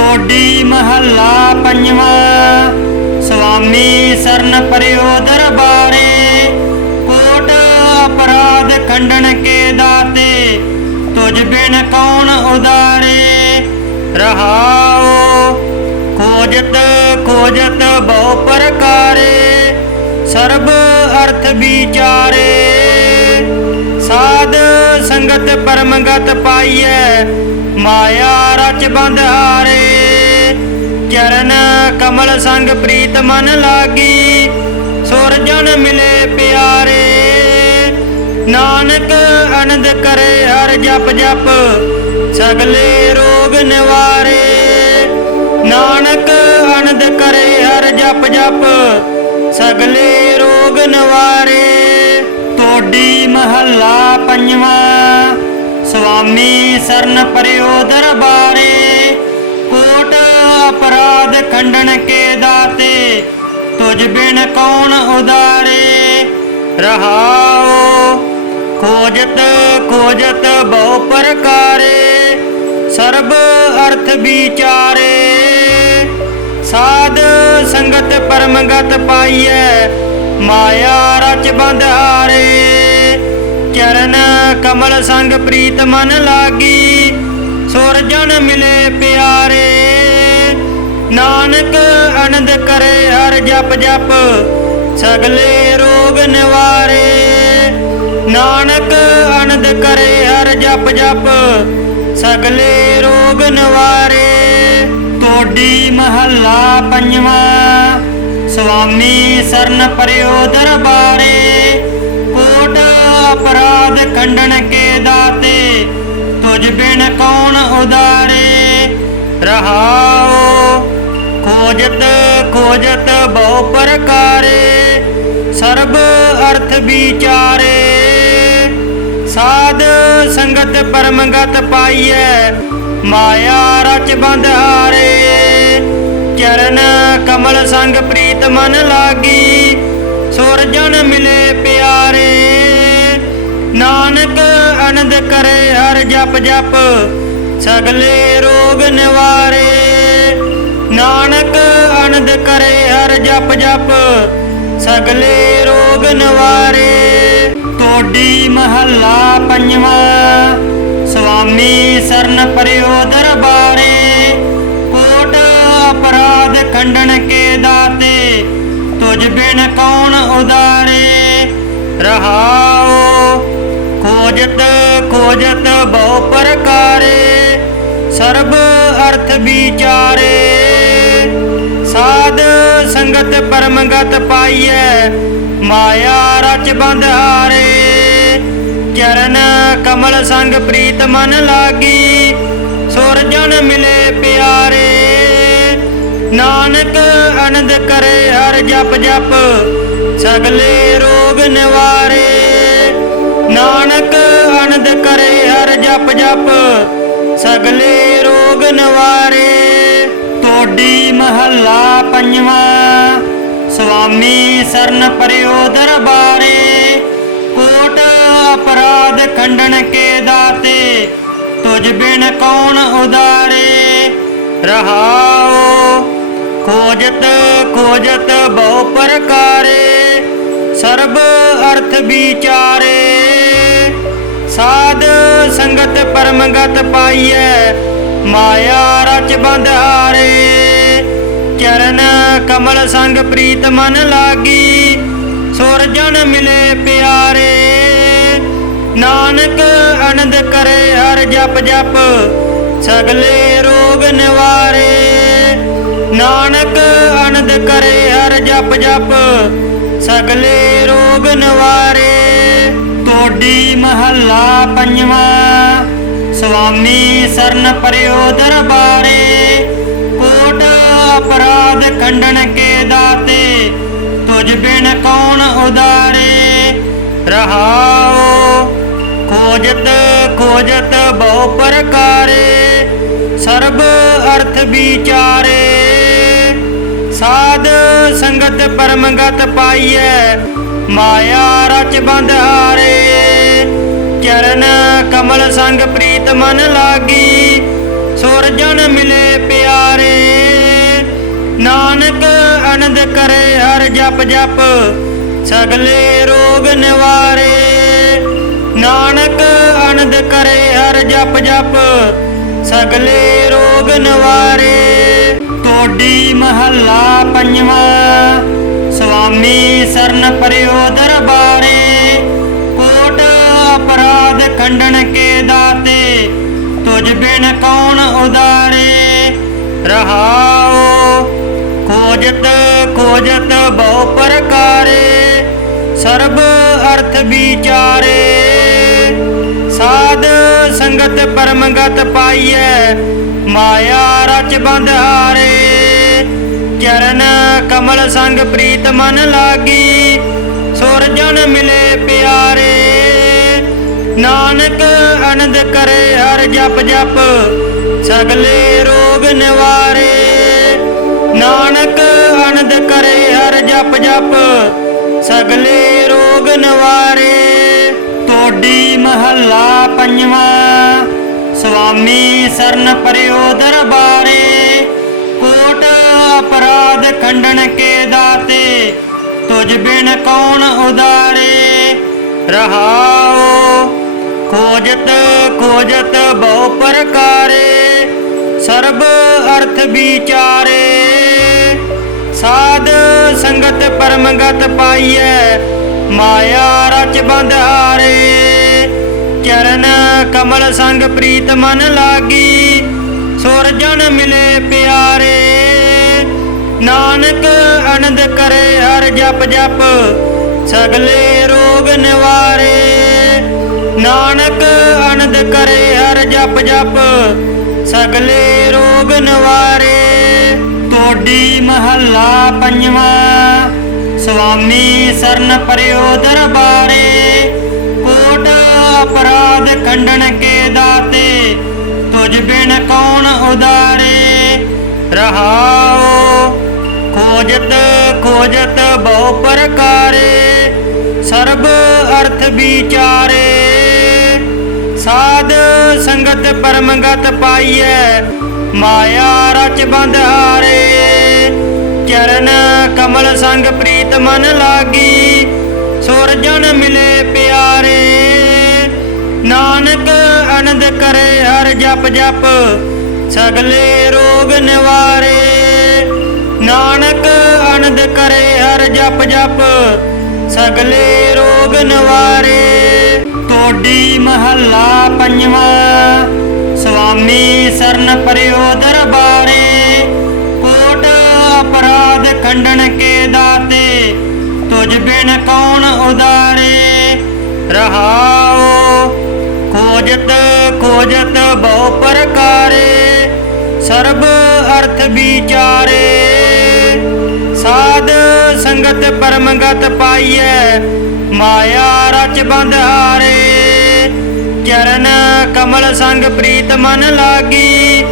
टोडी महला पंजवा। स्वामी शरण पर्यो दरबारे, कोट अपराध खंडन के दाते, तुझ बिन कौन उदारे। रहाओ खोजत खोजत बहु प्रकारे, सर्ब अर्थ विचारे। साध संगत परमगत पाइय, माया रच बंध हारे। चरण कमल संग प्रीत मन लागी, सुरजन मिले प्यारे। नानक आनंद करे हर जप जप, सगले रोग निवारे। नानक आनंद करे हर जप जप, सगले रोग निवारे। टोडी महला पंजवा। स्वामी शरण पर्यो दरबारे, कोट अपराध खंडन के दाते, तुझ बिन कौन उदारे। रहाओ खोजत खोजत बहु प्रकारे, सर्ब अर्थ विचारे। साध संगत परमगत पाइय, माया रच बंध हारे। चरण कमल संग प्रीत मन लागी, सुरजन मिले प्यारे। नानक आनंद करे हर जप जप, सगले रोग निवारे। नानक आनंद करे हर जप जप, सगले रोग निवारे। टोडी महला पंजवा। स्वामी शरण पर्यो दरबारे, कोट अपराध खंडन के दाते, तुझ बिन कौन उदारे। रहाओ खोजत खोजत बहु प्रकारे, सर्ब अर्थ विचारे। साध संगत परमगत पाइय, माया रच बंध हारे। चरण कमल संग प्रीत मन लागी, सुरजन मिले प्यारे। नानक आनंद करे हर जप जप, सगले रोग निवारे। नानक आनंद करे हर जप जप, सगले रोग निवारे। टोडी महला पंजवा। स्वामी शरण पर्यो दरबारे, कोट अपराध खंडन के दाते, तुझ बिन कौन उदारे। रहाओ खोजत खोजत बहु प्रकारे, सर्ब अर्थ विचारे। साध संगत परमगत पाइय, माया रच बंध हारे। चरण कमल संग प्रीत मन लागी, सुरजन मिले प्यारे। नानक आनंद करे हर जप जप, सगले रोग निवारे। नानक आनंद करे हर जप जप, सगले रोग निवारे। टोडी महला पंजवा। स्वामी शरण पर्यो दरबारे, कोट अपराध खंडन के दाते, तुझ बिन कौन उदारे। रहाओ खोजत खोजत बहु प्रकारे, सर्ब अर्थ विचारे। साध संगत परमगत पाइय, माया रच बंध हारे। चरण कमल संग प्रीत मन लागी, सुरजन मिले प्यारे। नानक आनंद करे हर जप जप, सगले रोग निवारे। नानक आनंद करे हर जप जप, सगले रोग निवारे। टोडी महला पंजवा। स्वामी शरण पर्यो दरबारे, कोट अपराध खंडन के दाते, तुझ बिन कौन उदारे। रहाओ खोजत खोजत बहु प्रकारे, सर्ब अर्थ विचारे। साध संगत परमगत पाइय, माया रच बंध हारे। चरण कमल संग प्रीत मन लागी, सुरजन मिले प्यारे। ਹਰ ਜਪ ਜਪ ਸਗਲੇ ਰੋਗ ਨਿਵਾਰੇ। ਨਾਨਕ ਅਨੰਦ ਕਰੇ ਹਰ ਜਪ ਜਪ ਸਗਲੇ ਰੋਗ ਨਿਵਾਰੇ। ਟੋਡੀ ਮਹੱਲਾ ਪੰਜਵਾਂ। ਸੁਆਮੀ ਸਰਨ ਪਰਿਓ ਦਰਬਾਰੇ, ਕੋਟ ਅਪਰਾਧ ਖੰਡਨ ਕੇ ਦਾਤੇ, ਤੁਝ ਬਿਨ ਕੌਣ ਉਦਾਰੇ। ਰਹਾਉ ਖੋਜਤ ਖੋਜਤ ਬਹੁ ਪ੍ਰਕਾਰੇ, ਸਰਬ ਅਰਥ ਵਿਚਾਰੇ। ਸਾਧ ਸੰਗਤ ਪਰਮਗਤ ਪਾਈਐ, ਮਾਇਆ ਰਚ ਬੰਧ ਹਾਰੇ। ਚਰਨ ਕਮਲ ਸੰਗ ਪ੍ਰੀਤ ਮਨ ਲਾਗੀ, ਸੁਰਜਨ ਮਿਲੇ ਪਿਆਰੇ। ਨਾਨਕ ਅਨੰਦ ਕਰੇ ਹਰ ਜਪ ਜਪ ਸਗਲੇ ਰੋਗ ਨਿਵਾਰੇ। ਨਾਨਕ ਅਨੰਦ ਕਰੇ ਹਰ ਜਪ ਜਪ ਸਗਲੇ ਰੋਗ ਨਿਵਾਰੇ। ਟੋਡੀ ਮਹੱਲਾ ਪੰਜਵਾਂ। ਸੁਆਮੀ ਸਰਨ ਪਰਿਓ ਦਰਬਾਰੇ, ਕੋਟ ਅਪਰਾਧ ਖੰਡਨ ਕੇ ਦਾਤੇ, ਤੁਝ ਬਿਨ ਕੌਣ ਉਦਾਰੇ। ਰਹਾਉ ਖੋਜਤ ਖੋਜਤ ਬਹੁ ਪ੍ਰਕਾਰੇ, ਸਰਬ ਅਰਥ ਵਿਚਾਰੇ। ਸਾਧ ਸੰਗਤ ਪਰਮਗਤ ਪਾਈਐ, ਮਾਇਆ ਰਚ ਬੰਧ ਹਾਰੇ। ਚਰਨ ਕਮਲ ਸੰਗ ਪ੍ਰੀਤ ਮਨ ਲਾਗੀ, ਸੁਰਜਨ ਮਿਲੇ ਪਿਆਰੇ। ਨਾਨਕ ਅਨੰਦ ਕਰੇ ਹਰ ਜਪ ਜਪ ਸਗਲੇ ਰੋਗ ਨਿਵਾਰੇ। ਨਾਨਕ ਅਨੰਦ ਕਰੇ ਹਰ ਜਪ ਜਪ ਸਗਲੇ ਰੋਗ ਨਿਵਾਰੇ। ਟੋਡੀ ਮਹੱਲਾ ਪੰਜਵਾਂ। ਸੁਆਮੀ ਸਰਨ ਪਰਿਓ ਦਰਬਾਰੇ, ਕੋਟ ਅਪਰਾਧ ਖੰਡਨ ਕੇ ਦਾਤੇ, ਤੁਝ ਬਿਨ ਕੌਣ ਉਦਾਰੇ। ਰਹਾਉ ਖੋਜਤ ਖੋਜਤ ਬਹੁ ਪ੍ਰਕਾਰੇ, ਸਰਬ ਅਰਥ ਵਿਚਾਰੇ। ਸਾਧ ਸੰਗਤ ਪਰਮਗਤ ਪਾਈਐ, ਮਾਇਆ ਰਚ ਬੰਧ ਹਾਰੇ। ਚਰਨ ਕਮਲ ਸੰਗ ਪ੍ਰੀਤ ਮਨ ਲਾਗੀ, ਸੁਰਜਨ ਮਿਲੇ ਪਿਆਰੇ। ਨਾਨਕ ਅਨੰਦ ਕਰੇ ਹਰ ਜਪ ਜਪ ਸਗਲੇ ਰੋਗ ਨਿਵਾਰੇ। ਨਾਨਕ ਅਨੰਦ ਕਰੇ ਹਰ ਜਪ ਜਪ ਸਗਲੇ ਰੋਗ ਨਿਵਾਰੇ। ਟੋਡੀ ਮਹੱਲਾ ਪੰਜਵਾਂ। ਸੁਆਮੀ ਸਰਨ ਪਰਿਓ ਦਰਬਾਰੇ, ਕੋਟ ਅਪਰਾਧ ਖੰਡਨ ਕੇ ਦਾਤੇ, ਤੁਝ ਬਿਨ ਕੌਣ ਉਦਾਰੇ। ਰਹਾਉ ਖੋਜਤ ਖੋਜਤ ਬਹੁ ਪ੍ਰਕਾਰੇ, ਸਰਬ ਅਰਥ ਵਿਚਾਰੇ। ਸਾਧ ਸੰਗਤ ਪਰਮਗਤ ਪਾਈਐ, ਮਾਇਆ ਰਚ ਬੰਧ ਹਾਰੇ। ਚਰਨ ਕਮਲ ਸੰਗ ਪ੍ਰੀਤ ਮਨ ਲਾਗੀ,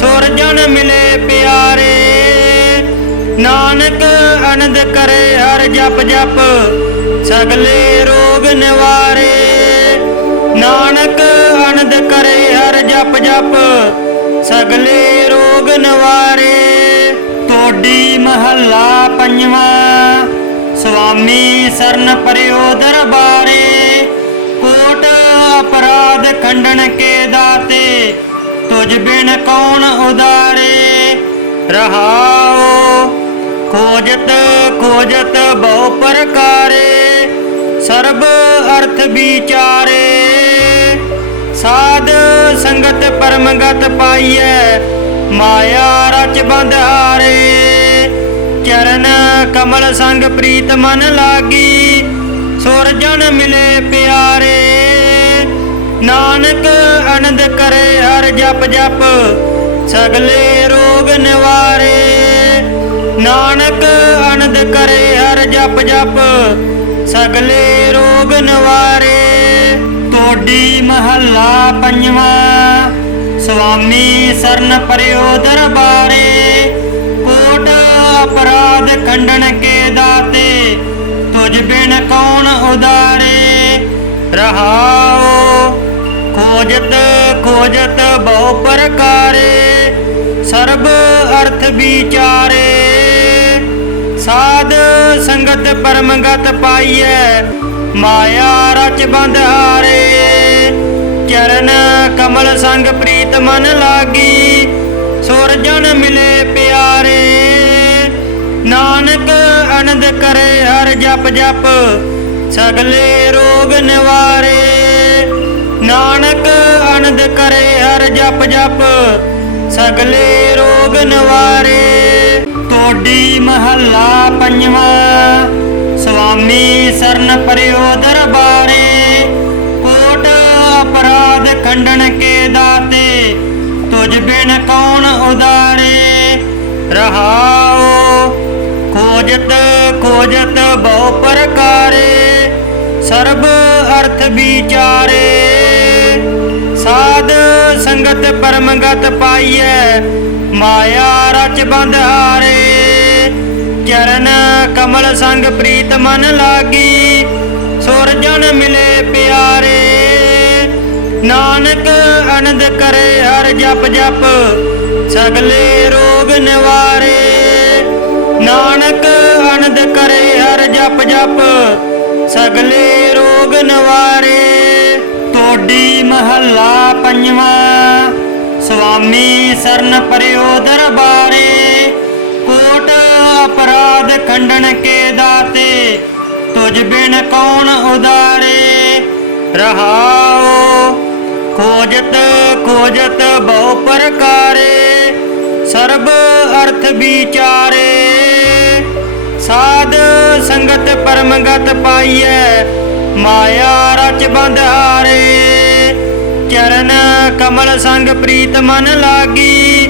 ਸੁਰਜਨ ਮਿਲੇ ਪਿਆਰੇ। ਨਾਨਕ ਅਨੰਦ ਕਰੇ ਹਰ ਜਪ ਜਪ ਸਗਲੇ ਰੋਗ ਨਿਵਾਰੇ। ਨਾਨਕ ਅਨੰਦ ਕਰੇ ਹਰ ਜਪ ਜਪ ਸਗਲੇ ਰੋਗ ਨਿਵਾਰੇ। ਟੋਡੀ ਮਹੱਲਾ ਪੰਜਵਾਂ। ਸੁਆਮੀ ਸਰਨ ਪਰਿਓ ਦਰਬਾਰੇ, ਕੋਟ ਅਪਰਾਧ ਖੰਡਨ ਕੇ ਦਾਤੇ, ਤੁਝ ਬਿਨ ਕੌਣ ਉਦਾਰੇ। ਰਹਾਉ ਖੋਜਤ ਖੋਜਤ ਬਹੁ ਪ੍ਰਕਾਰੇ, ਸਰਬ ਅਰਥ ਵਿਚਾਰੇ। ਸਾਧ ਸੰਗਤ ਪਰਮਗਤ ਪਾਈਐ, ਮਾਇਆ ਰਚ ਬੰਧ ਹਾਰੇ। ਚਰਨ ਕਮਲ ਸੰਗ ਪ੍ਰੀਤ ਮਨ ਲਾਗੀ, ਸੁਰਜਨ ਮਿਲੇ ਪਿਆਰੇ। ਨਾਨਕ ਅਨੰਦ ਕਰੇ ਹਰ ਜਪ ਜਪ ਸਗਲੇ ਰੋਗ ਨਿਵਾਰੇ। ਨਾਨਕ ਅਨੰਦ ਕਰੇ ਹਰ ਜਪ ਜਪ ਸਗਲੇ ਰੋਗ ਨਿਵਾਰੇ। ਟੋਡੀ ਮਹੱਲਾ ਪੰਜਵਾਂ। ਸੁਆਮੀ ਸਰਨ ਪਰਿਓ ਦਰਬਾਰੇ, ਕੋਟ ਅਪਰਾਧ ਖੰਡਨ ਕੇ ਦਾਤੇ, ਤੁਝ ਬਿਨ ਕੌਣ ਉਦਾਰੇ। ਰਹਾਉ ਖੋਜਤ ਖੋਜਤ ਬਹੁ ਪ੍ਰਕਾਰੇ, ਸਰਬ ਅਰਥ ਵਿਚਾਰੇ। ਸਾਧ ਸੰਗਤ ਪਰਮਗਤ ਪਾਈਐ, ਮਾਇਆ ਰਚ ਬੰਧ ਹਾਰੇ। ਚਰਨ ਕਮਲ ਸੰਗ ਪ੍ਰੀਤ ਮਨ ਲਾਗੀ, ਸੁਰਜਨ ਮਿਲੇ ਪਿਆਰੇ। ਨਾਨਕ ਆਨੰਦ ਕਰੇ ਹਰ ਜਪ ਜਪ, ਸਗਲੇ ਰੋਗ ਨਿਵਾਰੇ। ਨਾਨਕ ਆਨੰਦ ਕਰੇ ਹਰ ਜਪ ਜਪ, ਸਗਲੇ ਰੋਗ ਨਿਵਾਰੇ। ਟੋਡੀ ਮਹੱਲਾ ਪੰਜਵਾਂ। ਸੁਆਮੀ ਸਰਨ ਪਰਿਓ ਦਰਬਾਰੇ, ਕੋਟ ਅਪਰਾਧ ਖੰਡਨ ਕੇ ਦਾਤੇ, ਤੁਝ ਬਿਨ ਕੌਣ ਉਦਾਰੇ। ਰਹਾਉ ਖੋਜਤ ਖੋਜਤ ਬਹੁ ਪ੍ਰਕਾਰੇ, ਸਰਬ ਅਰਥ ਵਿਚਾਰੇ। ਸਾਧ ਸੰਗਤ ਪਰਮਗਤ ਪਾਈਐ, ਮਾਇਆ ਰਚ ਬੰਧ ਹਾਰੇ। ਚਰਨ ਕਮਲ ਸੰਗ ਪ੍ਰੀਤ ਮਨ ਲਾਗੀ, ਸੁਰਜਨ ਮਿਲੇ ਪਿਆਰੇ। ਨਾਨਕ ਆਨੰਦ ਕਰੇ ਹਰ ਜਪ ਜਪ, ਸਗਲੇ ਰੋਗ ਨਿਵਾਰੇ। ਨਾਨਕ ਆਨੰਦ ਕਰੇ ਹਰ ਜਪ ਜਪ, ਸਗਲੇ ਰੋਗ ਨਿਵਾਰੇ। ਟੋਡੀ ਮਹੱਲਾ ਪੰਜਵਾਂ। ਸੁਆਮੀ ਸਰਨ ਪਰਿਓ ਦਰਬਾਰੇ, ਕੋਟ ਅਪਰਾਧ ਖੰਡਨ ਕੇ ਦਾਤੇ, ਤੁਝ ਬਿਨ ਕੌਣ ਉਦਾਰੇ। ਰਹਾਉ ਖੋਜਤ ਖੋਜਤ ਬਹੁ ਪ੍ਰਕਾਰੇ, ਸਰਬ ਅਰਥ ਵਿਚਾਰੇ। ਸਾਧ ਸੰਗਤ ਪਰਮਗਤ ਪਾਈਐ, ਮਾਇਆ ਰਚ ਬੰਧ ਹਾਰੇ। ਚਰਨ ਕਮਲ ਸੰਗ ਪ੍ਰੀਤ ਮਨ ਲਾਗੀ,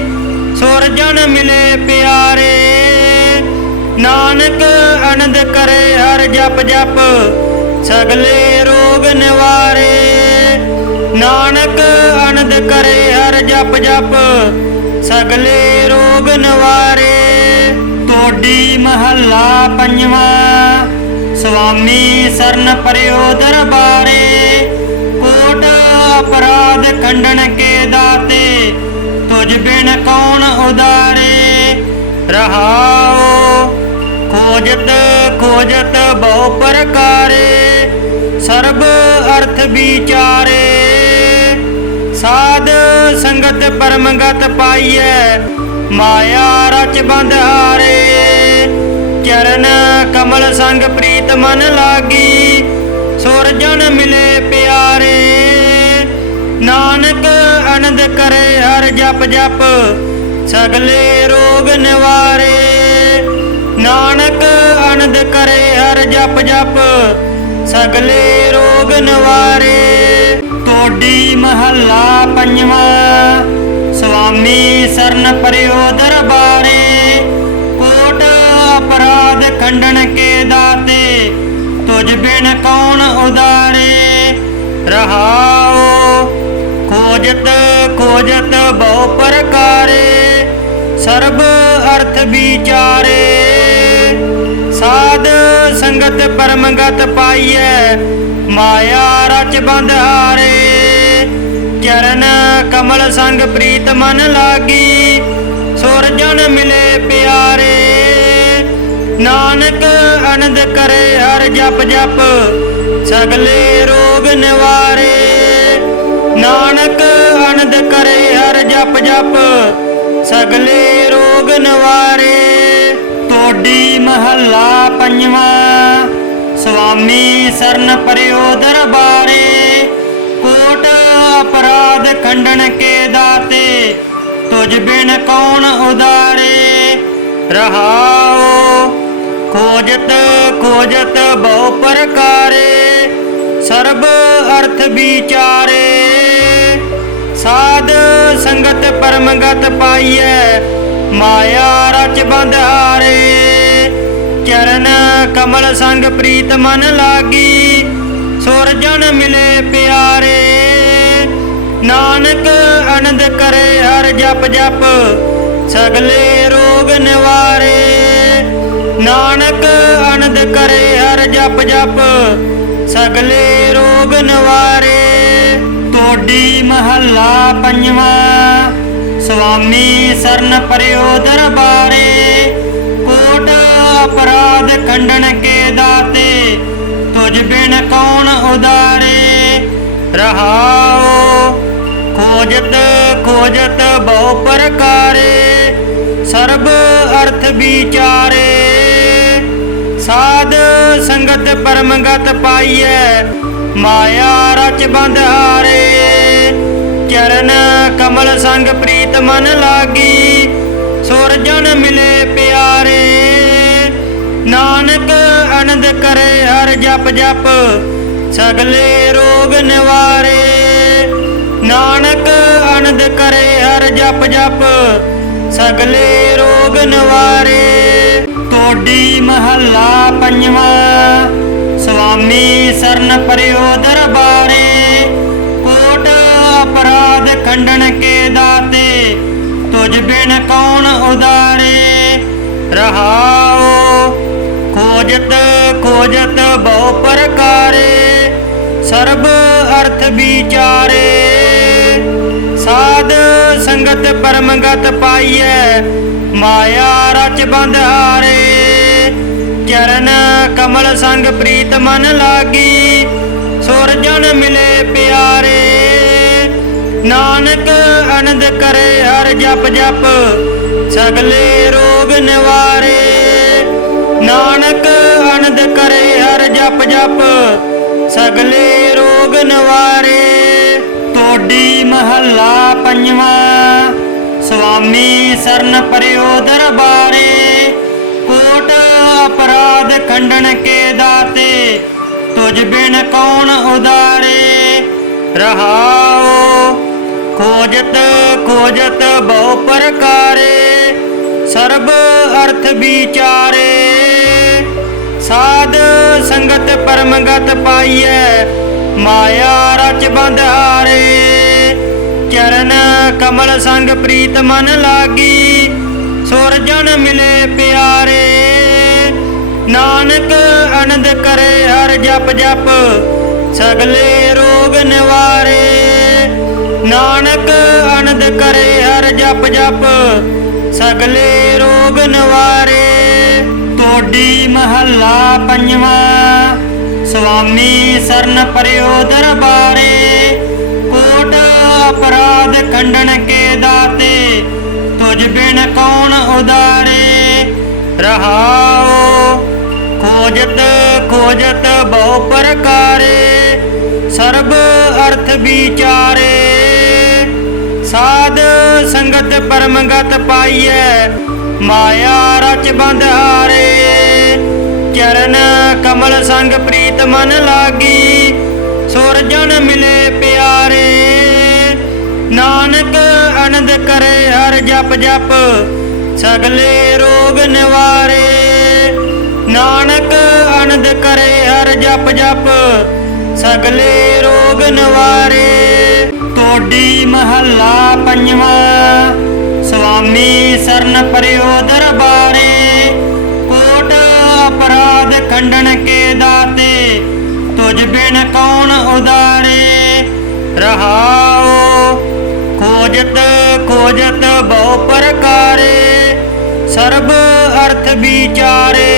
ਸੁਰਜਨ ਮਿਲੇ ਪਿਆਰੇ। ਨਾਨਕ ਆਨੰਦ ਕਰੇ ਹਰ ਜਪ ਜਪ, ਸਗਲੇ ਰੋਗ ਨਿਵਾਰੇ। ਨਾਨਕ ਆਨੰਦ ਕਰੇ ਹਰ ਜਪ ਜਪ, ਸਗਲੇ ਰੋਗ ਨਿਵਾਰੇ। ਟੋਡੀ ਮਹੱਲਾ ਪੰਜਵਾਂ। ਸੁਆਮੀ ਸਰਨ ਪਰਿਓ ਦਰਬਾਰੇ, ਕੋਟ ਅਪਰਾਧ ਖੰਡਨ ਕੇ ਦਾਤੇ, ਤੁਝ ਬਿਨ ਕੌਣ ਉਦਾਰੇ। ਰਹਾਉ ਖੋਜਤ ਖੋਜਤ ਬਹੁ ਪ੍ਰਕਾਰੇ, ਸਰਬ ਅਰਥ ਵਿਚਾਰੇ। ਸਾਧ ਸੰਗਤ ਪਰਮਗਤ ਪਾਈਐ, ਮਾਇਆ ਰਚ ਬੰਧ ਹਾਰੇ। ਚਰਨ ਕਮਲ ਸੰਗ ਪ੍ਰੀਤ ਮਨ ਲਾਗੀ, ਸੁਰਜਨ ਮਿਲੇ ਪਿਆਰੇ। ਨਾਨਕ ਆਨੰਦ ਕਰੇ ਹਰ ਜਪ ਜਪ, ਸਗਲੇ ਰੋਗ ਨਿਵਾਰੇ। ਨਾਨਕ ਆਨੰਦ ਕਰੇ ਹਰ ਜਪ ਜਪ, ਸਗਲੇ ਰੋਗ ਨਿਵਾਰੇ। ਟੋਡੀ ਮਹੱਲਾ ਪੰਜਵਾਂ। ਸੁਆਮੀ ਸਰਨ ਪਰਿਓ ਦਰਬਾਰੇ, ਕੋਟ ਅਪਰਾਧ ਖੰਡਨ ਕੇ ਦਾਤੇ, ਤੁਝ ਬਿਨ ਕੌਣ ਉਦਾਰੇ। ਰਹਾਉ ਖੋਜਤ ਖੋਜਤ ਬਹੁ ਪ੍ਰਕਾਰੇ, ਸਰਬ ਅਰਥ ਵਿਚਾਰੇ। ਸਾਧ ਸੰਗਤ ਪਰਮਗਤ ਪਾਈਐ, ਮਾਇਆ ਰਚ ਬੰਧ ਹਾਰੇ। ਚਰਨ ਕਮਲ ਸੰਗ ਪ੍ਰੀਤ ਮਨ ਲਾਗੀ, ਸੁਰਜਨ ਮਿਲੇ ਪਿਆਰੇ। ਨਾਨਕ ਆਨੰਦ ਕਰੇ ਹਰ ਜਪ ਜਪ, ਸਗਲੇ ਰੋਗ ਨਿਵਾਰੇ। ਨਾਨਕ ਆਨੰਦ ਕਰੇ ਹਰ ਜਪ ਜਪ, ਸਗਲੇ ਰੋਗ ਨਿਵਾਰੇ। ਟੋਡੀ ਮਹੱਲਾ ਪੰਜਵਾਂ। ਸੁਆਮੀ ਸਰਨ ਪਰਿਓ ਦਰਬਾਰੇ, ਕੋਟ ਅਪਰਾਧ ਖੰਡਨ ਕੇ ਦਾਤੇ, ਤੁਝ ਬਿਨ ਕੌਣ ਉਦਾਰੇ। ਰਹਾਉ ਖੋਜਤ ਖੋਜਤ ਬਹੁ ਪ੍ਰਕਾਰੇ, ਸਰਬ ਅਰਥ ਵਿਚਾਰੇ। ਸਾਧ ਸੰਗਤ ਪਰਮਗਤ ਪਾਈਐ, ਮਾਇਆ ਰਚ ਬੰਧ ਹਾਰੇ। ਚਰਨ ਕਮਲ ਸੰਗ ਪ੍ਰੀਤ ਮਨ ਲਾਗੀ, ਸੁਰਜਨ ਮਿਲੇ ਪਿਆਰੇ। ਨਾਨਕ ਆਨੰਦ ਕਰੇ ਹਰ ਜਪ ਜਪ, ਸਗਲੇ ਰੋਗ ਨਿਵਾਰੇ। ਨਾਨਕ ਆਨੰਦ ਕਰੇ ਹਰ ਜਪ ਜਪ, ਸਗਲੇ ਰੋਗ ਨਿਵਾਰੇ। ਟੋਡੀ ਮਹੱਲਾ ਪੰਜਵਾਂ। ਸੁਆਮੀ ਸਰਨ ਪਰਿਓ ਦਰਬਾਰੇ, ਕੋਟ अपराध खंडन के दाते, तुझ बिन कौन उदारे। रहाओ खोजत खोजत बहु प्रकारे, सर्ब अर्थ विचारे। साध संगत परमगत पाइयै, माया रच बंध हारे। चरण कमल संग प्रीत मन लागी, सुरजन मिले प्यारे। नानक आनंद करे हर जप जप, सगले रोग निवारे। नानक आनंद करे हर जप जप, सगले रोग निवारे। टोडी महला पंजवा, स्वामी सरन पर्यो दरबारे। कोट अपराध खंडन के दाते, तुझ बिन कौन उदारे। रहाओ खोजत खोजत बहु प्रकारे, सर्ब अर्थ विचारे। साध संगत परमगत पाइयै, माया रच बंध हारे। चरण कमल संग प्रीत मन लागी, सुरजन मिले प्यारे। नानक आनंद करे हर जप जप, सगले रोग निवारे। नानक आनंद करे हर जप जप, सगले रोग निवारे। टोडी महला पंजवा, स्वामी सरन पर्यो दरबारे। कोट अपराध खंडन के दाते, तुझ बिन कौन उदारे। रहाओ खोजत खोजत बहु प्रकारे, सर्ब अर्थ विचारे। साध संगत परमगत पाइयै, माया रच बंध हारे। चरण कमल संग प्रीत मन लागी, सुरजन मिले प्यारे। नानक आनंद करे हर जप जप, सगले रोग निवारे। नानक आनंद करे हर जप जप, सगले रोग निवारे। टोडी महला पंजवा, स्वामी सरन पर्यो दरबारे। कोट अपराध खंडन के दाते, तुझ बिन कौन उदारे। रहाओ खोजत खोजत बहु प्रकारे, सर्ब अर्थ विचारे। साध संगत परमगत पाइयै, माया रच बंध हारे। चरण कमल संग प्रीत मन लागी, सुरजन मिले प्यारे। नानक आनंद करे हर जप जप, सगले रोग निवारे। नानक आनंद करे हर जप जप, सगले रोग निवारे। टोडी महला पंजवा, स्वामी सरन पर्यो दरबारे। कोट अपराध खंडन के दाते, तुझ बिन कौन उदारे। रहाओ खोजत खोजत बहु प्रकारे, सर्ब अर्थ विचारे।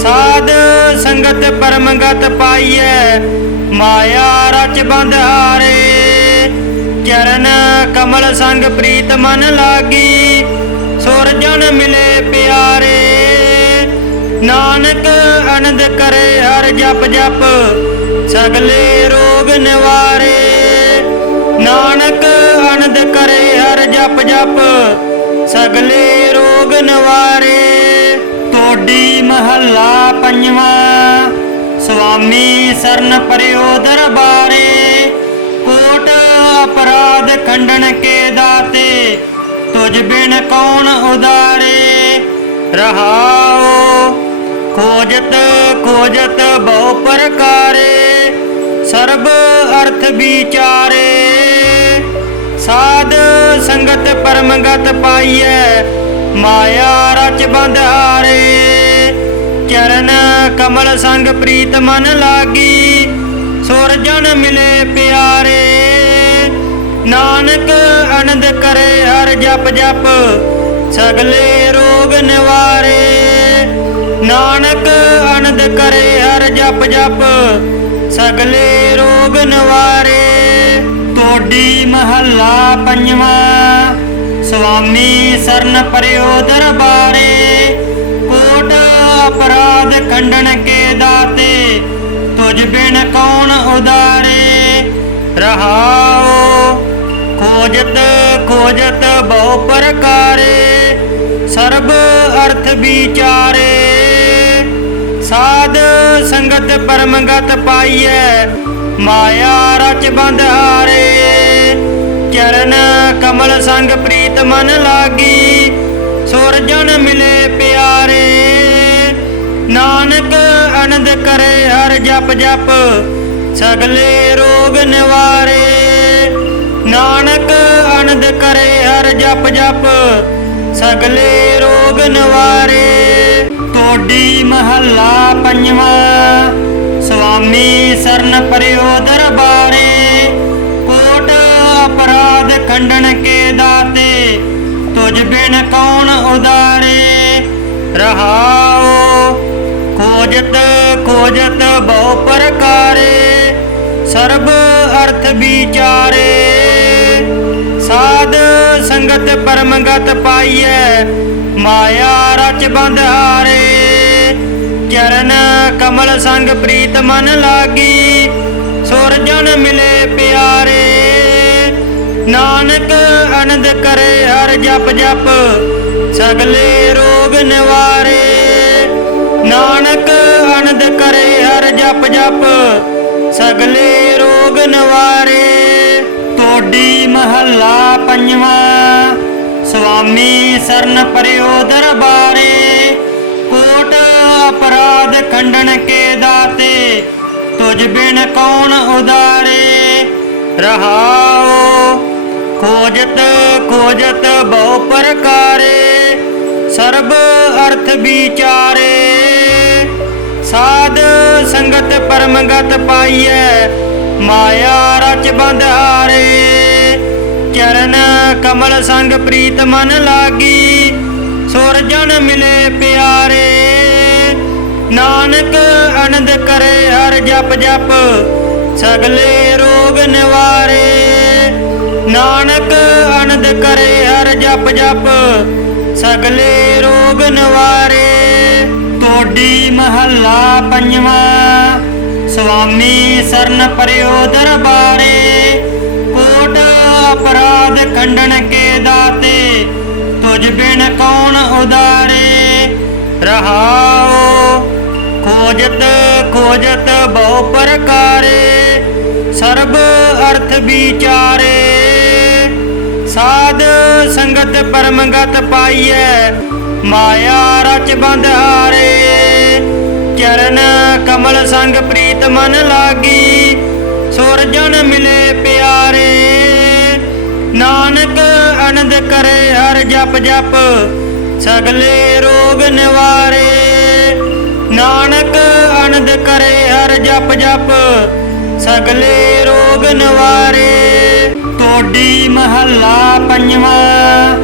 साध संगत परमगत पाइयै, माया रच बंध हारे। चरण कमल संग प्रीत मन लागी, सुरजन मिले प्यारे। नानक आनंद करे हर जप जप, सगले रोग निवारे। नानक आनंद करे हर जप जप, सगले रोग निवारे। टोडी महला पंजवा, स्वामी सरन पर्यो दरबारे। कोट अपराध खंडन के दाते, तुझ बिन कौन उदारे। रहाओ खोजत खोजत बहु प्रकारे, सर्ब अर्थ विचारे। साध संगत परमगत पाइयै, माया रच बंध हारे। चरण कमल संग प्रीत मन लागी, सुरजन मिले प्यारे। नानक आनंद करे हर जप जप, सगले रोग निवारे। ਨਾਨਕ ਅਨੰਦ ਕਰੇ ਹਰ ਜਪ ਜਪ ਸਗਲੇ ਰੋਗ ਨਿਵਾਰੇ। ਟੋਡੀ ਮਹੱਲਾ ਪੰਜਵਾਂ। ਸੁਆਮੀ ਸਰਨ ਪਰਿਓ ਦਰਬਾਰੇ ਕੋਟ ਅਪਰਾਧ ਖੰਡਨ ਕੇ ਦਾਤੇ ਤੁਝ ਬਿਨ ਕੌਣ ਉਦਾਰੇ। ਰਹਾਓ ਖੋਜਤ ਖੋਜਤ ਬਹੁ ਪ੍ਰਕਾਰੇ ਸਰਬ ਅਰਥ ਵਿਚਾਰੇ। ਸਾਧ ਸੰਗਤ ਪਰਮਗਤ ਪਾਈਐ ਮਾਇਆ ਰਚ ਬੰਧ ਹਾਰੇ। ਚਰਨ ਕਮਲ ਸੰਗ ਪ੍ਰੀਤ ਮਨ ਲਾਗੀ ਸੁਰਜਨ ਮਿਲੇ ਪਿਆਰੇ। ਨਾਨਕ ਆਨੰਦ ਕਰੇ ਹਰ ਜਪ ਜਪ ਸਗਲੇ ਰੋਗ ਨਿਵਾਰੇ। ਨਾਨਕ ਆਨੰਦ ਕਰੇ ਹਰ ਜਪ ਜਪ ਸਗਲੇ ਰੋਗ ਨਿਵਾਰੇ। ਟੋਡੀ ਮਹੱਲਾ ਪੰਜਵਾਂ। ਸੁਆਮੀ ਸਰਨ ਪਰਿਓ ਦਰਬਾਰੇ ਕੋਟ ਅਪਰਾਧ ਖੰਡਨ ਕੇ ਦਾਤੇ ਤੁਝ ਬਿਨ ਕੌਣ ਉਦਾਰੇ। ਰਹਾਓ ਖੋਜਤ ਖੋਜਤ ਬਹੁ ਪ੍ਰਕਾਰੇ ਸਰਬ ਅਰਥ ਵਿਚਾਰੇ। ਸਾਧ ਸੰਗਤ ਪਰਮਗਤ ਪਾਈਐ ਮਾਇਆ ਰਚ ਬੰਧ ਹਾਰੇ। ਚਰਨ ਕਮਲ ਸੰਗ ਪ੍ਰੀਤ ਮਨ ਲਾਗੀ ਸੁਰਜਨ ਮਿਲੇ ਪਿਆਰੇ। ਨਾਨਕ ਆਨੰਦ ਕਰੇ ਹਰ ਜਪ ਜਪ ਸਗਲੇ ਰੋਗ ਨਿਵਾਰੇ। ਨਾਨਕ ਆਨੰਦ ਕਰੇ ਹਰ ਜਪ ਜਪ ਸਗਲੇ ਰੋਗ ਨਿਵਾਰੇ। ਟੋਡੀ ਮਹੱਲਾ ਪੰਜਵਾਂ। ਸੁਆਮੀ ਸਰਨ ਪਰਿਓ ਦਰਬਾਰੇ ਕੋਟ ਅਪਰਾਧ ਖੰਡਨ ਕੇ ਦਾਤੇ ਤੁਝ ਬਿਨ ਕੌਣ ਉਦਾਰੇ। ਰਹਾਓ ਖੋਜਤ ਖੋਜਤ ਬਹੁ ਪ੍ਰਕਾਰੇ ਸਰਬ ਅਰਥ ਵਿਚਾਰੇ। ਸਾਧ ਸੰਗਤ ਪਰਮਗਤ ਪਾਈਐ ਮਾਇਆ ਰਚ ਬੰਧ ਹਾਰੇ। ਚਰਨ ਕਮਲ ਸੰਗ ਪ੍ਰੀਤ ਮਨ ਲਾਗੀ ਸੁਰਜਨ ਮਿਲੇ ਪਿਆਰੇ। ਨਾਨਕ ਆਨੰਦ ਕਰੇ ਹਰ ਜਪ ਜਪ ਸਗਲੇ ਰੋਗ ਨਿਵਾਰੇ। ਨਾਨਕ ਆਨੰਦ ਕਰੇ ਹਰ ਜਪ ਜਪ ਸਗਲੇ ਰੋਗ ਨਿਵਾਰੇ। ਟੋਡੀ ਮਹੱਲਾ ਪੰਜਵਾਂ। ਸੁਆਮੀ ਸਰਨ ਪਰਿਓ ਦਰਬਾਰੇ ਕੋਟ ਅਪਰਾਧ ਖੰਡਨ ਕੇ ਦਾਤੇ ਤੁਝ ਬਿਨ ਕੌਣ ਉਦਾਰੇ। ਰਹਾਓ ਖੋਜਤ ਖੋਜਤ ਬਹੁ ਪ੍ਰਕਾਰੇ ਸਰਬ ਅਰਥ ਵਿਚਾਰੇ। ਸਾਧ ਸੰਗਤ ਪਰਮਗਤ ਪਾਈਐ ਮਾਇਆ ਰਚ ਬੰਧ ਹਾਰੇ। ਚਰਨ ਕਮਲ ਸੰਗ ਪ੍ਰੀਤ ਮਨ ਲਾਗੀ ਸੁਰਜਨ ਮਿਲੇ ਪਿਆਰੇ। ਨਾਨਕ ਆਨੰਦ ਕਰੇ ਹਰ ਜਪ ਜਪ ਸਗਲੇ ਰੋਗ ਨਿਵਾਰੇ। ਨਾਨਕ ਆਨੰਦ ਕਰੇ ਹਰ ਜਪ ਜਪ ਸਗਲੇ ਰੋਗ ਨਿਵਾਰੇ। ਟੋਡੀ ਮਹੱਲਾ ਪੰਜਵਾਂ।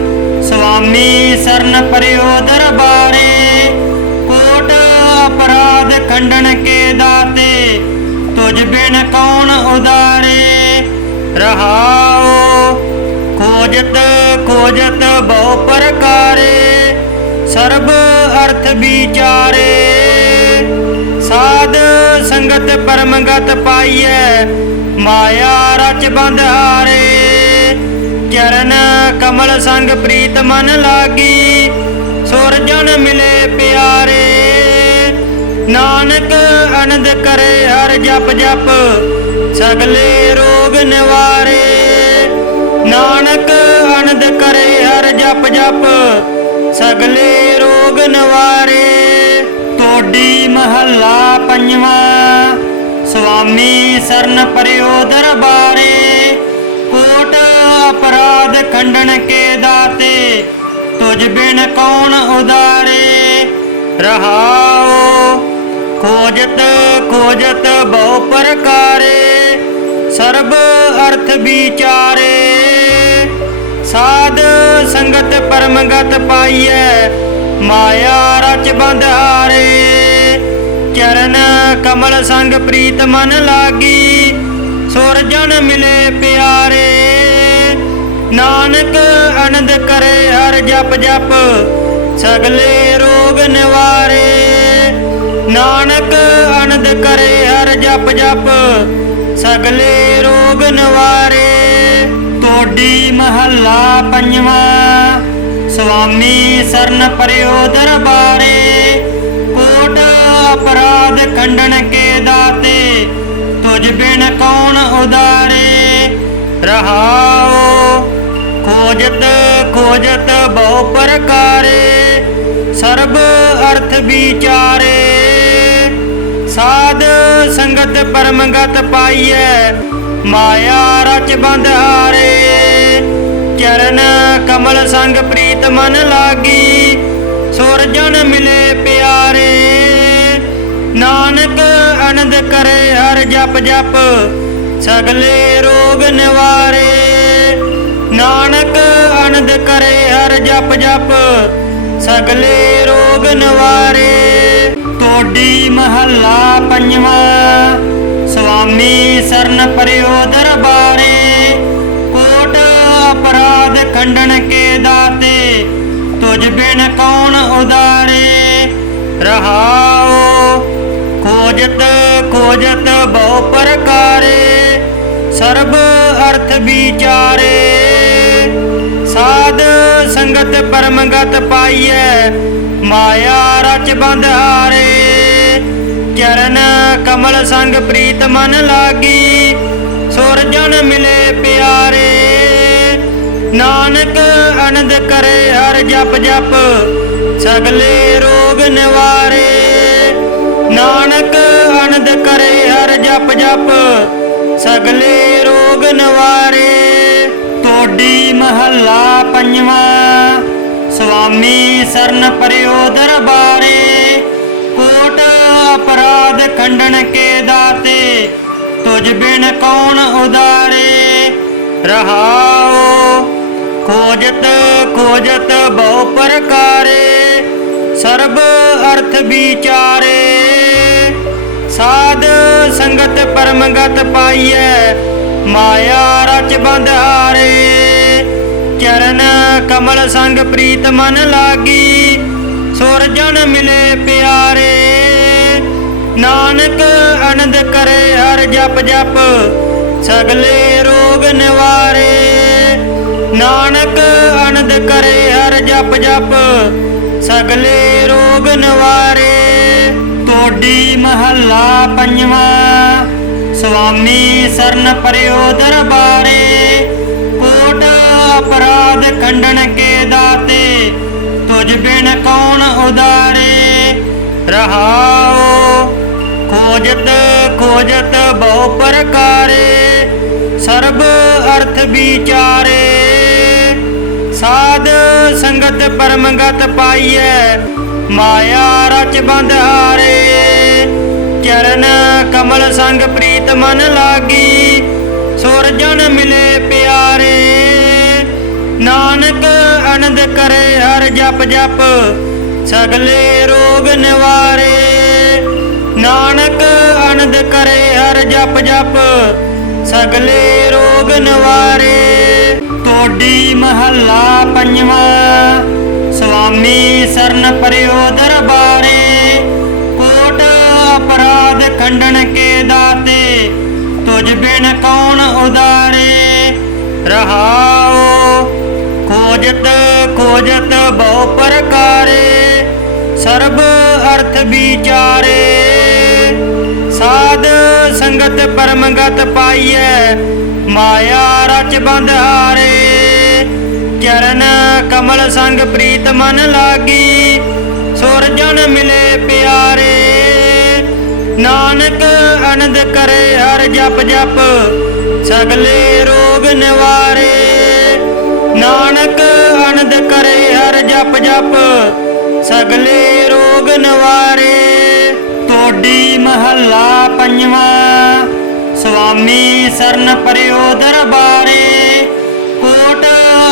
ਸੁਆਮੀ ਸਰਨ ਪਰਿਓ ਦਰਬਾਰੇ ਕੋਟ ਅਪਰਾਧ ਖੰਡਨ ਕੇ ਦਾਤੇ ਤੁਝ ਬਿਨ ਕੌਣ ਉਦਾਰੇ। ਰਹਾਓ ਖੋਜਤ ਖੋਜਤ ਬਹੁ ਪ੍ਰਕਾਰੇ ਸਰਬ ਅਰਥ ਵਿਚਾਰੇ। ਸਾਧ ਸੰਗਤ ਪਰਮਗਤ ਪਾਈਐ ਮਾਇਆ ਰਚ ਬੰਧ ਹਾਰੇ। ਚਰਨ ਕਮਲ ਸੰਗ ਪ੍ਰੀਤ ਮਨ ਲਾਗੀ ਸੁਰਜਨ ਮਿਲੇ ਪਿਆਰੇ। ਨਾਨਕ ਆਨੰਦ ਕਰੇ ਹਰ ਜਪ ਜਪ ਸਗਲੇ ਰੋਗ ਨਿਵਾਰੇ। ਨਾਨਕ ਆਨੰਦ ਕਰੇ ਹਰ ਜਪ ਜਪ ਸਗਲੇ ਰੋਗ ਨਿਵਾਰੇ। ਟੋਡੀ ਮਹੱਲਾ ਪੰਜਵਾਂ। ਸੁਆਮੀ ਸਰਨ ਪਰਿਓ ਦਰਬਾਰੇ ਕੋਟ ਅਪਰਾਧ ਖੰਡਨ ਕੇ ਦਾਤੇ ਤੁਝ ਬਿਨ ਕੌਣ ਉਦਾਰੇ। ਰਹਾਓ ਖੋਜਤ ਖੋਜਤ ਬਹੁ ਪ੍ਰਕਾਰੇ ਸਰਬ ਅਰਥ ਵਿਚਾਰੇ। ਸਾਧ ਸੰਗਤ ਪਰਮਗਤ ਪਾਈਐ ਮਾਇਆ ਰਚ ਬੰਧਾਰੇ। ਚਰਨ ਕਮਲ ਸੰਗ ਪ੍ਰੀਤ ਮਨ ਲਾਗੀ, ਸੁਰ ਜਨ ਮਿਲੇ ਪਿਆਰੇ। ਨਾਨਕ ਆਨੰਦ ਕਰੇ ਹਰ ਜਪ ਜਪ, ਸਗਲੇ ਰੋਗ ਨਿਵਾਰੇ। ਨਾਨਕ ਆਨੰਦ ਕਰੇ ਹਰ ਜਪ ਜਪ, ਸਗਲੇ ਰੋਗ ਨਿਵਾਰੇ। ਤੋਡੀ ਮਹੱਲਾ ਪੰਜਵਾਂ। ਸੁਆਮੀ ਸਰਨ ਪਰਿਓ ਦਰਬਾਰੇ, ਕੋਟ ਅਪਰਾਧ ਖੰਡਨ ਕੇ ਦਾਤੇ। ਤੁਝ ਬਿਨ ਕੌਣ ਉਦਾਰੇ। ਰਹਾਓ ਖੋਜਤ ਖੋਜਤ ਬਹੁ ਪ੍ਰਕਾਰੇ, ਸਰਬ ਅਰਥ ਵਿਚਾਰੇ। ਸਾਧ ਸੰਗਤ ਪਰਮਗਤ ਪਾਈਐ, ਮਾਇਆ ਰਚ ਬੰਧਾਰੇ। ਚਰਨ ਕਮਲ ਸੰਗ ਪ੍ਰੀਤ ਮਨ ਲਾਗੀ, ਸੁਰ ਜਨ ਮਿਲੇ ਪਿਆਰੇ। ਨਾਨਕ ਆਨੰਦ ਕਰੇ ਹਰ ਜਪ ਜਪ, ਸਗਲੇ ਰੋਗ ਨਿਵਾਰੇ। ਨਾਨਕ ਆਨੰਦ ਕਰੇ ਹਰ ਜਪ ਜਪ, ਸਗਲੇ ਰੋਗ ਨਿਵਾਰੇ। ਤੋਡੀ ਮਹੱਲਾ ਪੰਜਵਾਂ। ਸੁਆਮੀ ਸਰਨ ਪਰਿਓ ਦਰਬਾਰੇ, ਕੋਟ ਅਪਰਾਧ ਖੰਡਨ ਕੇ ਦਾਤੇ। ਤੁਝ ਬਿਨ ਕੌਣ ਉਦਾਰੇ। ਰਹਾਓ ਖੋਜਤ ਖੋਜਤ ਬਹੁ ਪ੍ਰਕਾਰੇ, ਸਰਬ ਅਰਥ ਵਿਚਾਰੇ। ਸਾਧ ਸੰਗਤ ਪਰਮਗਤ ਪਾਈਐ, ਮਾਇਆ ਰਚ ਬੰਧਾਰੇ। ਚਰਨ ਕਮਲ ਸੰਗ ਪ੍ਰੀਤ ਮਨ ਲਾਗੀ, ਸੁਰ ਜਨ ਮਿਲੇ ਪਿਆਰੇ। ਨਾਨਕ ਆਨੰਦ ਕਰੇ ਹਰ ਜਪ ਜਪ, ਸਗਲੇ ਰੋਗ ਨਿਵਾਰੇ। ਨਾਨਕ ਆਨੰਦ ਕਰੇ ਹਰ ਜਪ ਜਪ, ਸਗਲੇ ਰੋਗ ਨਿਵਾਰੇ। ਤੋਡੀ ਮਹੱਲਾ ਪੰਜਵਾਂ। ਸੁਆਮੀ ਸਰਨ ਪਰਿਓ ਦਰਬਾਰੇ, ਕੋਟ ਅਪਰਾਧ ਖੰਡਨ ਕੇ ਦਾਤੇ। ਤੁਝ ਬਿਨ ਕੌਣ ਉਦਾਰੇ। ਰਹਾਓ ਖੋਜਤ ਖੋਜਤ ਬਹੁ ਪ੍ਰਕਾਰੇ, ਸਰਬ ਅਰਥ ਵਿਚਾਰੇ। ਸਾਧ ਸੰਗਤ ਪਰਮਗਤ ਪਾਈਐ, ਮਾਇਆ ਰਚ ਬੰਧਾਰੇ। ਚਰਨ ਕਮਲ ਸੰਗ ਪ੍ਰੀਤ ਮਨ ਲਾਗੀ, ਸੁਰ ਜਨ ਮਿਲੇ ਪਿਆਰੇ। ਨਾਨਕ ਆਨੰਦ ਕਰੇ ਹਰ ਜਪ ਜਪ, ਸਗਲੇ ਰੋਗ ਨਿਵਾਰੇ। ਨਾਨਕ ਆਨੰਦ ਕਰੇ ਹਰ ਜਪ ਜਪ, ਸਗਲੇ ਰੋਗ ਨਿਵਾਰੇ। ਤੋਡੀ ਮਹੱਲਾ ਪੰਜਵਾਂ। ਸੁਆਮੀ ਸਰਨ ਪਰਿਓ ਦਰਬਾਰੇ, ਕੋਟ ਅਪਰਾਧ ਖੰਡਨ ਕੇ ਦਾਤੇ। ਤੁਝ ਬਿਨ ਕੌਣ ਉਦਾਰੇ। ਰਹਾਓ ਖੋਜਤ ਖੋਜਤ ਬਹੁ ਪ੍ਰਕਾਰੇ, ਸਰਬ ਅਰਥ ਵਿਚਾਰੇ। ਸਾਧ ਸੰਗਤ ਪਰਮਗਤ ਪਾਈਐ, ਮਾਇਆ ਰਚ ਬੰਧਾਰੇ। ਚਰਨ ਕਮਲ ਸੰਗ ਪ੍ਰੀਤ ਮਨ ਲਾਗੀ, ਸੁਰ ਜਨ ਮਿਲੇ ਪਿਆਰੇ। ਨਾਨਕ ਆਨੰਦ ਕਰੇ ਹਰ ਜਪ ਜਪ, ਸਗਲੇ ਰੋਗ ਨਿਵਾਰੇ। ਨਾਨਕ ਆਨੰਦ ਕਰੇ ਹਰ ਜਪ ਜਪ, ਸਗਲੇ ਰੋਗ ਨਿਵਾਰੇ। ਤੋਡੀ ਮਹੱਲਾ ਪੰਜਵਾਂ। ਸੁਆਮੀ ਸਰਨ ਪਰਿਓ ਦਰਬਾਰੇ, ਕੋਟ ਅਪਰਾਧ ਖੰਡਨ ਕੇ ਦਾਤੇ। ਤੁਝ ਬਿਨ ਕੌਣ ਉਦਾਰੇ। ਰਹਾਓ ਖੋਜਤ ਖੋਜਤ ਬਹੁ ਪ੍ਰਕਾਰੇ, ਸਰਬ ਅਰਥ ਵਿਚਾਰੇ। ਸਾਧ ਸੰਗਤ ਪਰਮਗਤ ਪਾਈਐ, ਮਾਇਆ ਰਚ ਬੰਧਾਰੇ। ਚਰਨ ਕਮਲ ਸੰਗ ਪ੍ਰੀਤ ਮਨ ਲਾਗੀ, ਸੁਰ ਜਨ ਮਿਲੇ ਪਿਆਰੇ। ਨਾਨਕ ਆਨੰਦ ਕਰੇ ਹਰ ਜਪ ਜਪ, ਸਗਲੇ ਰੋਗ ਨਿਵਾਰੇ। ਨਾਨਕ ਆਨੰਦ ਕਰੇ ਹਰ ਜਪ ਜਪ, ਸਗਲੇ ਰੋਗ ਨਿਵਾਰੇ। ਤੋਡੀ ਮਹੱਲਾ ਪੰਜਵਾਂ। ਸੁਆਮੀ ਸਰਨ ਪਰਿਓ ਦਰਬਾਰੇ, ਕੋਟ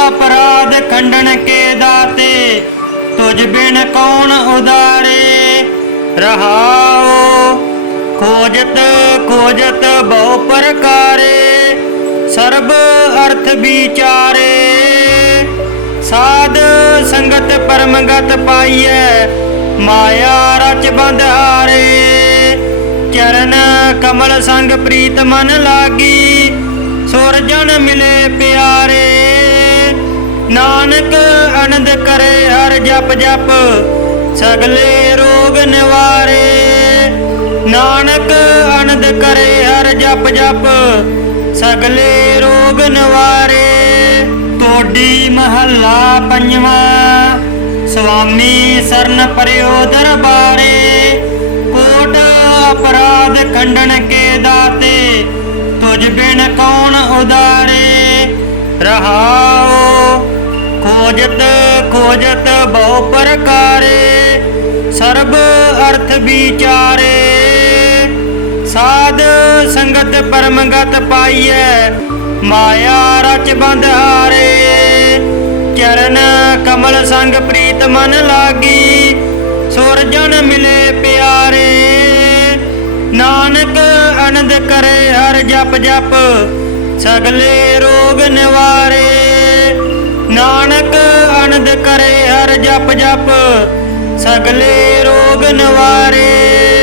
ਅਪਰਾਧ ਖੰਡਨ ਕੇ ਦਾਤੇ। ਤੁਝ ਤੁਝ ਬਿਨ ਕੌਣ ਉਦਾਰੇ। ਰਹਾਉ ਖੋਜਤ ਖੋਜਤ ਬਹੁ ਪ੍ਰਕਾਰੇ, ਸਰਬ ਅਰਥ ਵਿਚਾਰੇ। ਸਾਧ ਸੰਗਤ ਪਰਮਗਤ ਪਾਈਐ, ਮਾਇਆ ਰਚ ਬੰਧਾਰੇ। ਚਰਨ ਕਮਲ ਸੰਗ ਪ੍ਰੀਤ ਮਨ ਲਾਗੀ, ਸੁਰ ਜਨ ਮਿਲੇ ਪਿਆਰੇ। ਨਾਨਕ ਆਨੰਦ ਕਰੇ ਹਰ ਜਪ ਜਪ, ਸਗਲੇ ਰੋਗ ਨਿਵਾਰੇ। ਨਾਨਕ ਆਨੰਦ ਕਰੇ ਹਰ ਜਪ ਜਪ, ਸਗਲੇ ਰੋਗ ਨਿਵਾਰੇ। ਟੋਡੀ ਮਹੱਲਾ ਪੰਜਵਾਂ। ਸੁਆਮੀ ਸਰਨ ਪਰਿਓ ਦਰਬਾਰੇ, ਕੋਟ ਅਪਰਾਧ ਖੰਡਨ ਕੇ ਦਾਤੇ। ਤੁਝ ਬਿਨ ਕੌਣ ਉਦਾਰੇ। ਰਹਾਉ ਖੋਜਤ ਖੋਜਤ ਬਹੁ ਪ੍ਰਕਾਰੇ, ਸਰਬ ਅਰਥ ਵਿਚਾਰੇ। ਸਾਧ ਸੰਗਤ ਪਰਮਗਤ ਪਾਈਐ, ਮਾਇਆ ਰਚ ਬੰਧਾਰੇ। ਚਰਨ ਕਮਲ ਸੰਗ ਪ੍ਰੀਤ ਮਨ ਲਾਗੀ, ਸੁਰ ਜਨ ਮਿਲੇ ਪਿਆਰੇ। ਨਾਨਕ ਆਨੰਦ ਕਰੇ ਹਰ ਜਪ ਜਪ, ਸਗਲੇ ਰੋਗ ਨਿਵਾਰੇ। ਨਾਨਕ ਆਨੰਦ ਕਰੇ ਹਰ ਜਪ ਜਪ, ਸਗਲੇ ਰੋਗ ਨਿਵਾਰੇ।